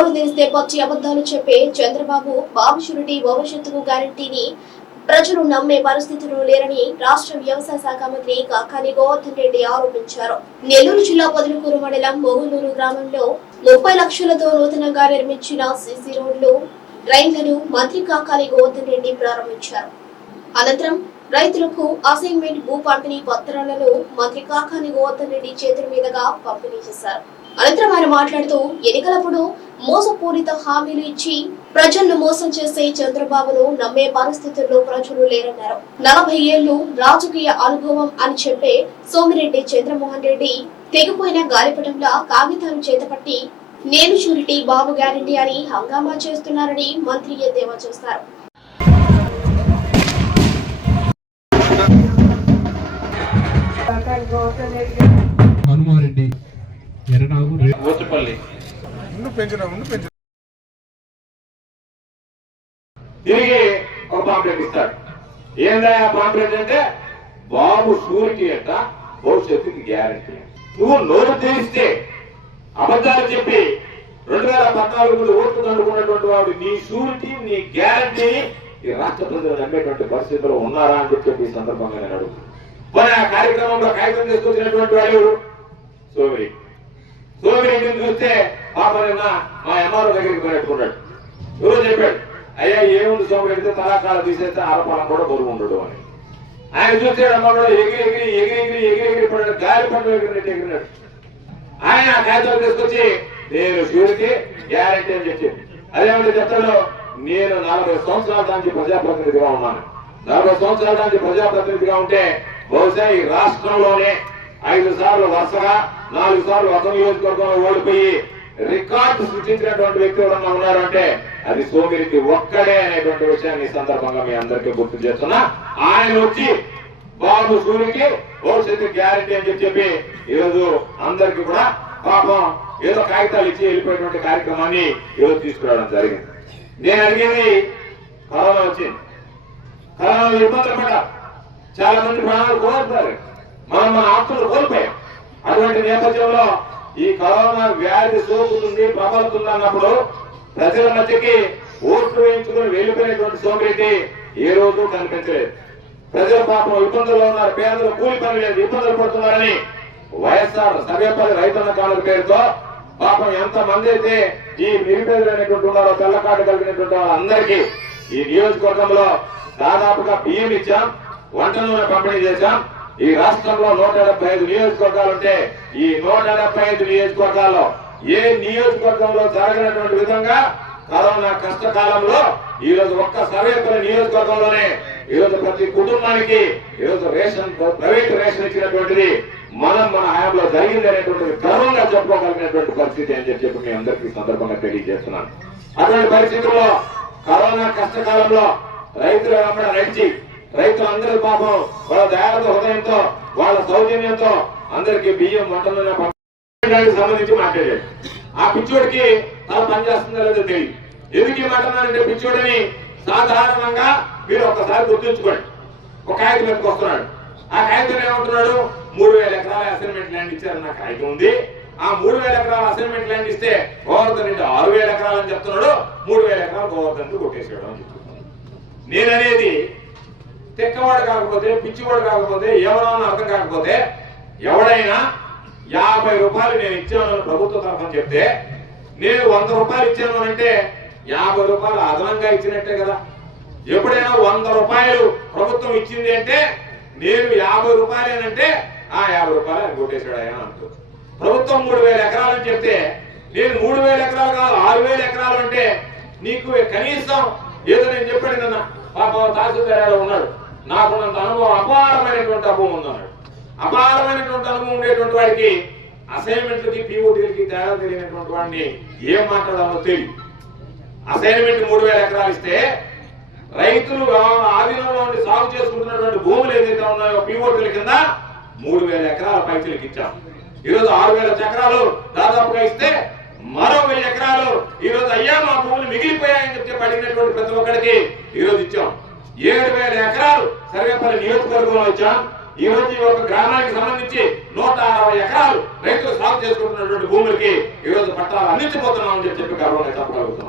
నోరు తీస్తే పచ్చి అబద్ధాలు చెప్పే చంద్రబాబు బాబు షూరిటీ భవిష్యత్తుకు గ్యారంటీని ప్రజలు నమ్మే పరిస్థితులు లేరని రాష్ట్ర వ్యవసాయ శాఖ మంత్రి కాకాని గోవర్ధన్ రెడ్డి ఆరోపించారు. నెల్లూరు జిల్లా పొదలకూరు మండలం మొగులూరు గ్రామంలో ముప్పై లక్షలతో నూతనంగా నిర్మించిన సీసీ రోడ్లు రైళ్ళను మంత్రి కాకాని గోవర్ధన్ రెడ్డి ప్రారంభించారు. అనంతరం రైతులకు అసైన్మెంట్ భూ పంపిణీ పత్రాలను మంత్రి కాకాని గోవర్ధన్ రెడ్డి చేతుల మీదుగా పంపిణీ చేశారు. అనంతరం ఆయన మాట్లాడుతూ ఎన్నికలప్పుడు మోసపూరిత హామీలు ఇచ్చి ప్రజలను మోసం చేసే చంద్రబాబును నమ్మే పరిస్థితుల్లో ప్రజలు లేరన్నారు. నలభై ఏళ్ళు రాజకీయ అనుభవం అని చెప్పే సోమిరెడ్డి చంద్రమోహన్ రెడ్డి తెగిపోయిన గాలిపటంలా కాగితాలు చేతపట్టి నేను షూరిటీ బాబు గ్యారంటీ అని హంగామా చేస్తున్నారని మంత్రి ఎద్దేవా చేస్తారు. హనుమారెడ్డి ఎర్రనాగు రే- ఊచపల్లి ఉండు పెంచిన ఉండు పెంచిన తిరిగి ఒక పాంప్లెట్ ఇస్తాడు. ఏందా పాంప్లెట్ అంటే బాబు షూరిటీ అంట భవిష్యత్తుకి గ్యారంటీ నువ్వు నోరు తెరిస్తే అబద్ధాలు చెప్పి రెండు వేల పద్నాలుగు ముందు ఓట్లు దండుకున్నటువంటి వాడు నీ షూరిటీ నీ గ్యారంటీ ఈ రాష్ట్ర ప్రజలు నమ్మేటువంటి పరిస్థితిలో ఉన్నారా అని చెప్పి ఈ సందర్భంగా నేను అడుగుతున్నాను మరి ఆ కార్యక్రమంలో కాగితం తీసుకొచ్చినటువంటి వాడు సోమిరి సోమిరెడ్డిని చూస్తే పాప మా ఎంఆర్ఓ దగ్గరికి పెట్టుకున్నాడు ఎవరో చెప్పాడు అయ్యా ఏముంది సోమిరెడ్డితే తలాకాలు తీసేస్తే ఆరపాలం కూడా బరువు ఉండడు అని. ఆయన చూస్తే అమ్మడు ఎగిరి ఎగిరి ఎగిరి ఎగిరి ఎగిరి ఎగిరి పడ్డాడు గాలి పండు ఎగిరినట్టు ఎగిరినాడు. ఆయన ఆ కాగితాలు తీసుకొచ్చి నేను షూరిటీ గ్యారంటీ అని చెప్పి. అదేమంటే చెప్తాడు నేను నలభై సంవత్సరాల నుంచి ప్రజాప్రతినిధిగా ఉన్నాను. నలభై సంవత్సరాల నుంచి ప్రజాప్రతినిధిగా ఉంటే బహుశా ఈ రాష్ట్రంలోనే ఐదు సార్లు వరుసగా నాలుగు సార్లు ఒక నియోజకవర్గంలో ఓడిపోయి రికార్డు సృష్టించినటువంటి వ్యక్తి ఎవరన్నా ఉన్నారంటే అది సోమిరెడ్డి ఒక్కడే అనేటువంటి విషయాన్ని ఈ సందర్భంగా మీ అందరికీ గుర్తు చేస్తున్నా. ఆయన వచ్చి బాబు సూర్యుకి భవిష్యత్తు గ్యారంటీ అని చెప్పి చెప్పి ఈరోజు అందరికి కూడా పాపం ఏదో కాగితాలు ఇచ్చి వెళ్ళిపోయినటువంటి కార్యక్రమాన్ని ఈరోజు తీసుకురావడం జరిగింది. నేను అడిగేది కరోనా వచ్చింది. కరోనా ఇబ్బందులు పడ్డా చాలా మంది ప్రాణాలు కోల్పోయారు. మనం మన ఆస్తులు కోల్పోయాం. అటువంటి నేపథ్యంలో ఈ కరోనా వ్యాధి సోకుతుంది ప్రబలుతుంది అన్నప్పుడు ప్రజల మధ్యకి ఓట్లు వేయించుకుని వెళ్ళిపోయినటువంటి సోమరెడ్డి ఏ రోజు కనిపించలేదు. ప్రజల పాపం ఇబ్బందుల్లో ఉన్నారు. పేదలు కూలి పని లేదు ఇబ్బందులు పడుతున్నారని వైఎస్ఆర్ సర్వేపల్లి రైతన్న కానుక పేరుతో పాపం ఎంత మంది అయితే ఈ నిరుపేదలైనటువంటి ఉన్నారో తెల్లకాటు కలిగినటువంటి వాళ్ళందరికీ ఈ నియోజకవర్గంలో దాదాపుగా బియ్యం ఇచ్చాం వంట నూనె పంపిణీ చేశాం. ఈ రాష్ట్రంలో నూట డెబ్బై ఐదు నియోజకవర్గాలు ఉంటే ఈ నూట డెబ్బై ఐదు నియోజకవర్గాల్లో ఏ నియోజకవర్గంలో జరగనటువంటి విధంగా కరోనా కష్టకాలంలో ఈ రోజు ఒక్క సర్వేపల్లి నియోజకవర్గంలోనే ఈ రోజు ప్రతి కుటుంబానికి ఈ రోజు రేషన్ ప్రైవేట్ రేషన్ ఇచ్చినటువంటిది మనం మన హయాంలో జరిగింది అనేటువంటి గర్వంగా చెప్పుకోగలిగినటువంటి పరిస్థితి అని చెప్పి మీ అందరికీ సందర్భంగా తెలియజేస్తున్నాను. అటువంటి పరిస్థితుల్లో కరోనా కష్టకాలంలో రైతుల వెంబడ నడిచి రైతులందరూ పాపం వాళ్ళ దయాలతో హృదయంతో వాళ్ళ సౌజన్యంతో అందరికి బియ్యం వంటలు సంబంధించి మాట్లాడాడు ఆ పిచ్చోడికి తల పనిచేస్తుందో లేదో తెలియదు. ఎందుకు ఈ పిచ్చోడిని సాధారణంగా మీరు ఒక్కసారి గుర్తుంచుకోండి. ఒక కాగితం మీదకి వస్తున్నాడు. ఆ కాగితం ఏమంటున్నాడు? మూడు వేల ఎకరాల అసైన్మెంట్ ల్యాండ్ ఇచ్చారు నా కాగితం ఉంది. ఆ మూడు వేల ఎకరాల అసైన్మెంట్ ల్యాండ్ ఇస్తే గోవర్ధన్ రెడ్డి ఆరు వేల ఎకరాలు అని చెప్తున్నాడు. మూడు వేల ఎకరాలు గోవర్ధన్ రెడ్డి కొట్టేసాడు అని చెప్తున్నాడు. నేననేది తిక్కవాడు కాకపోతే పిచ్చివాడు కాకపోతే ఎవరైనా అర్థం కాకపోతే ఎవడైనా యాభై రూపాయలు నేను ఇచ్చాను ప్రభుత్వ తరఫున చెప్తే నేను వంద రూపాయలు ఇచ్చాను అంటే యాభై రూపాయలు అదనంగా ఇచ్చినట్టే కదా. ఎప్పుడైనా వంద రూపాయలు ప్రభుత్వం ఇచ్చింది అంటే నేను యాభై రూపాయలేనంటే ఆ యాభై రూపాయలు ఆయన కొట్టేశాడు ఆయన అంటూ. ప్రభుత్వం మూడు వేల ఎకరాలు అని చెప్తే నేను మూడు వేల ఎకరాలు కాదు ఆరు వేల ఎకరాలు అంటే నీకు కనీసం ఏదో నేను చెప్పాడు నిన్న పాప దాసు ఉన్నాడు. నాకున్నంత అనుభవం అపారమైనటువంటి అనుభవం ఉందన్నాడు. అపారమైనటువంటి అనుభవం ఉండేటువంటి వాడికి అసైన్మెంట్లకి పీఓటీలకి తేడా తెలియనటువంటి వాడిని ఏం మాట్లాడాలో తెలియదు అసైన్మెంట్ మూడు వేల ఎకరాలు ఇస్తే రైతులు ఆధీనంలో ఉండి సాగు చేసుకుంటున్నటువంటి భూములు ఏదైతే ఉన్నాయో పీఓటీల కింద మూడు వేల ఎకరాల పైసలకి ఇచ్చాం. ఈరోజు ఆరు వేల చక్రాలు దాదాపుగా ఇస్తే మరో వెయ్యి ఎకరాలు. ఈ రోజు అయ్యా మా భూములు మిగిలిపోయాయని చెప్పి అడిగినటువంటి ప్రతి ఒక్కడికి ఈరోజు ఇచ్చాం. ఏడు వేల ఎకరాలు సర్వేపల్లి నియోజకవర్గంలో ఇచ్చాం. ఈ రోజు ఈ ఒక గ్రామానికి సంబంధించి నూట అరవై ఎకరాలు రైతులు సాగు చేసుకుంటున్నటువంటి భూములకి ఈ రోజు పట్టాలు అందించబోతున్నామని చెప్పి గర్వంగా చెప్పగలుగుతున్నాం.